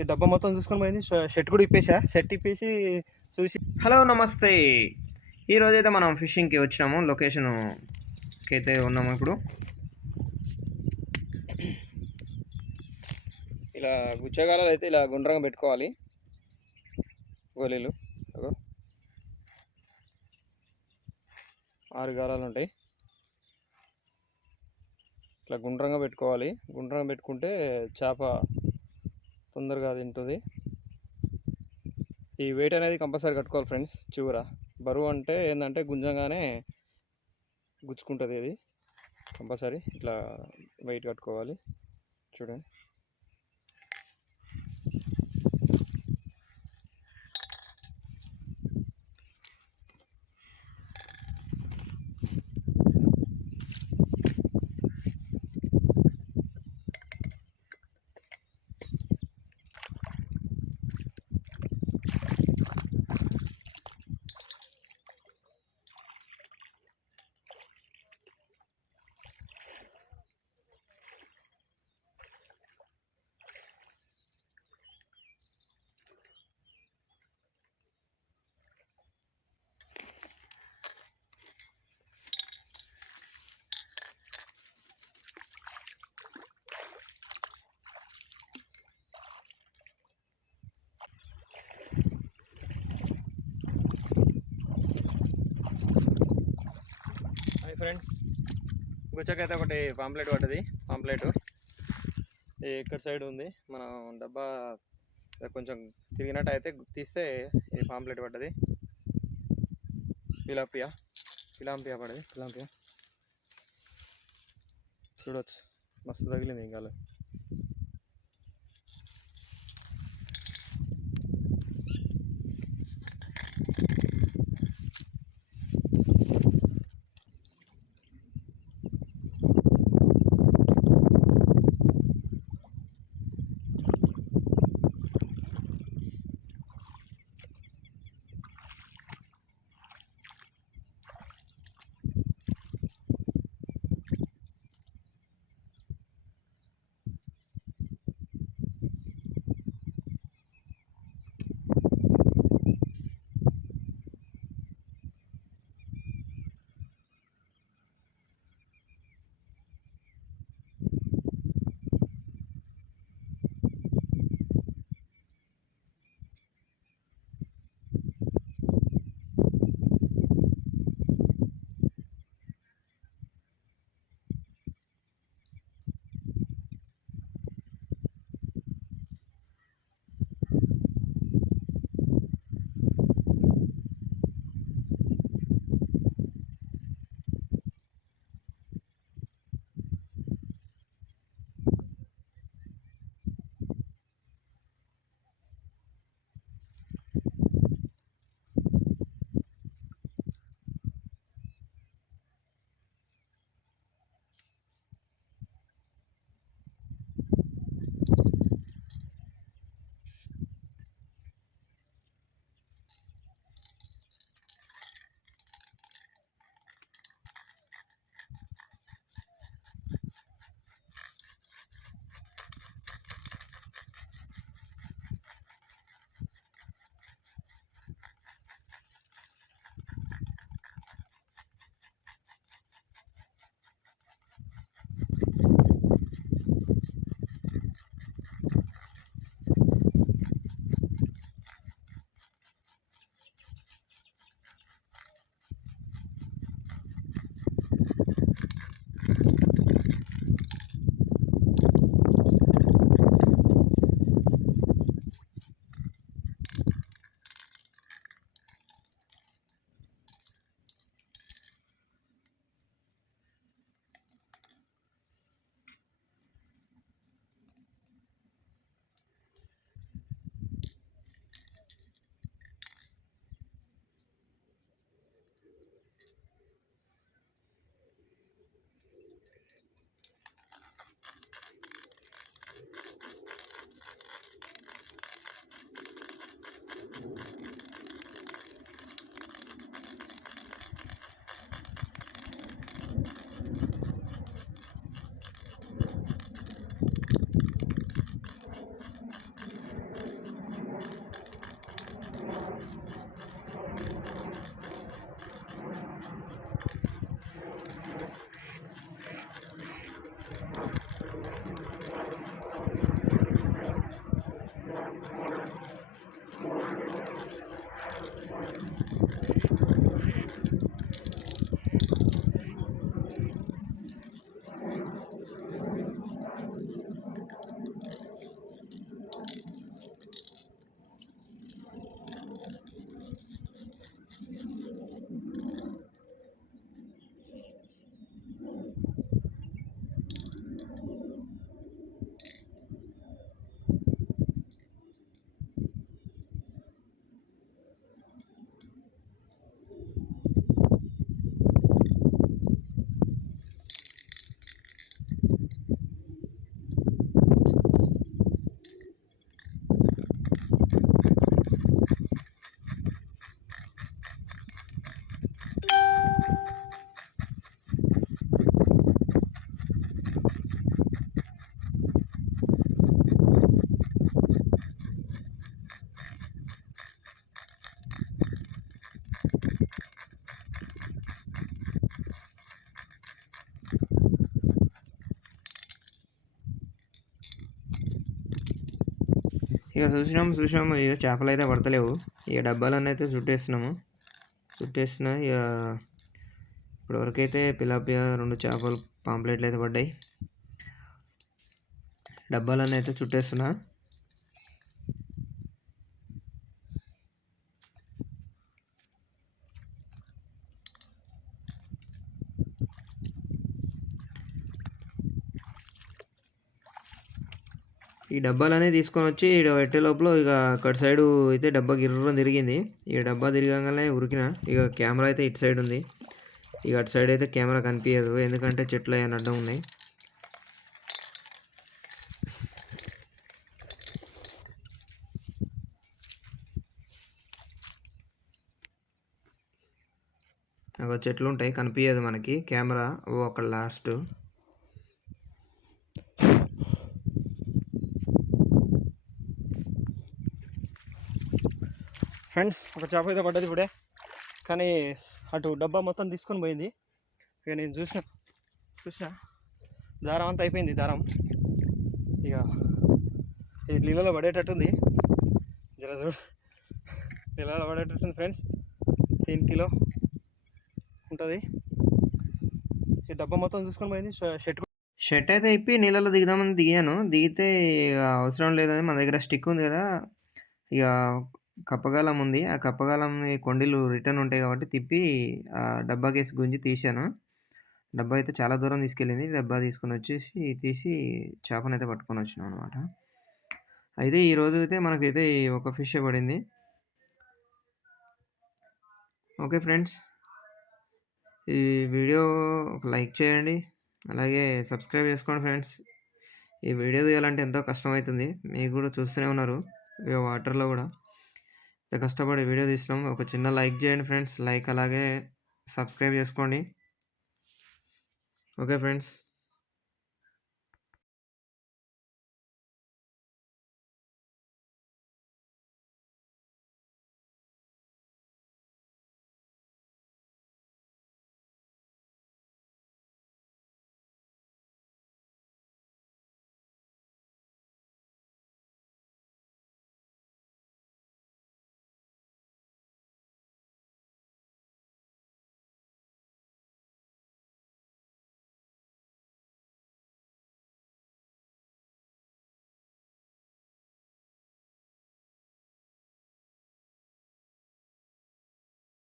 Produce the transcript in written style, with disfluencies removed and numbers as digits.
ఈ డబ్బా మొత్తం చూసుకొని పోయింది. షర్ట్ కూడా ఇప్పేసా, షర్ట్ ఇప్పేసి చూసి. హలో నమస్తే. ఈరోజు అయితే మనం ఫిషింగ్కి వచ్చినాము. లొకేషన్కి అయితే ఉన్నాము. ఇప్పుడు ఇలా గుచ్చగాలాలు అయితే ఇలా గుండ్రంగా పెట్టుకోవాలి. గోళీలు 6 గాలాలు ఉంటాయి. ఇట్లా గుండ్రంగా పెట్టుకోవాలి. గుండ్రంగా పెట్టుకుంటే చేప తొందరగా తింటుంది. ఈ వెయిట్ అనేది కంపల్సరీ కట్టుకోవాలి ఫ్రెండ్స్. చివర బరువు అంటే ఏంటంటే గుంజంగానే గుచ్చుకుంటుంది. ఇది కంపల్సరీ ఇట్లా వెయిట్ కట్టుకోవాలి. చూడండి, ఫ్రెండ్స్. గుచ్చకైతే ఒకటి పాంప్లెట్ పడ్డది. పాంప్లెట్ ఇక్కడ సైడ్ ఉంది. మనం డబ్బా కొంచెం తిరిగినట్టు అయితే తీస్తే ఈ పాంప్లెట్ పడ్డది. పిలాంపియా పడ్డది. పిలాంపియా చూడవచ్చు, మస్తు తగిలింది. ఇంకా ఇక చూసినాము ఇక చేపలు అయితే పడతలేవు. ఇక డబ్బాలన్నీ అయితే చుట్టేసిన ఇక ఇప్పటివరకైతే పిలాపియా 2 చేపలు పాంప్లెట్లు అయితే పడ్డాయి. డబ్బాలన్నీ అయితే చుట్టేస్తున్నా. ఈ డబ్బాలన్నీ తీసుకొని వచ్చి ఈడ పెట్టే లోపల ఇక అక్కడ సైడు అయితే డబ్బా గిర్రం తిరిగింది. ఇక డబ్బా తిరగగానే ఉరికిన. ఇక కెమెరా అయితే ఇటు సైడ్ ఉంది. ఇక అటు సైడ్ అయితే కెమెరా కనిపించదు, ఎందుకంటే చెట్లు అయ్యాన్ని అడ్డం ఉన్నాయి. అక్కడ చెట్లు ఉంటాయి, కనిపించదు మనకి కెమెరా. అక్కడ లాస్ట్ ఫ్రెండ్స్ ఒక చేప అయితే పడ్డది ఇప్పుడే, కానీ అటు డబ్బా మొత్తం తీసుకొని పోయింది. ఇక నేను చూసిన దారం అంతా అయిపోయింది. దారం ఇక ఇది నీళ్ళలో పడేటట్టుంది. జర చూడు, నీళ్ళలో పడేటట్టుంది ఫ్రెండ్స్. 3 కిలో ఉంటుంది. ఈ డబ్బా మొత్తం తీసుకొని పోయింది. షర్ట్ అయితే ఇప్పి నీళ్ళలో దిగుదామని దిగితే ఇక అవసరం లేదని మన దగ్గర స్టిక్ ఉంది కదా, ఇక కప్పగాలం ఉంది. ఆ కప్పగాలం కొండీలు రిటర్న్ ఉంటాయి కాబట్టి తిప్పి ఆ డబ్బా కేసి గుంజి తీసాను. డబ్బా అయితే చాలా దూరం తీసుకెళ్ళింది. డబ్బా తీసుకొని వచ్చేసి తీసి చేపనైతే పట్టుకొని వచ్చినాం అనమాట. అయితే ఈరోజు అయితే మనకైతే ఒక ఫిష్ పడింది. ఓకే ఫ్రెండ్స్, ఈ వీడియో ఒక లైక్ చేయండి, అలాగే సబ్స్క్రైబ్ చేసుకోండి ఫ్రెండ్స్. ఈ వీడియో తీయాలంటే ఎంతో కష్టమవుతుంది, మీకు కూడా చూస్తూనే ఉన్నారు. ఇక వాటర్లో కూడా ఇంత కష్టపడి వీడియో తీసినాం. ఒక చిన్న లైక్ చేయండి ఫ్రెండ్స్, లైక్ అలాగే సబ్స్క్రైబ్ చేసుకోండి. Okay friends.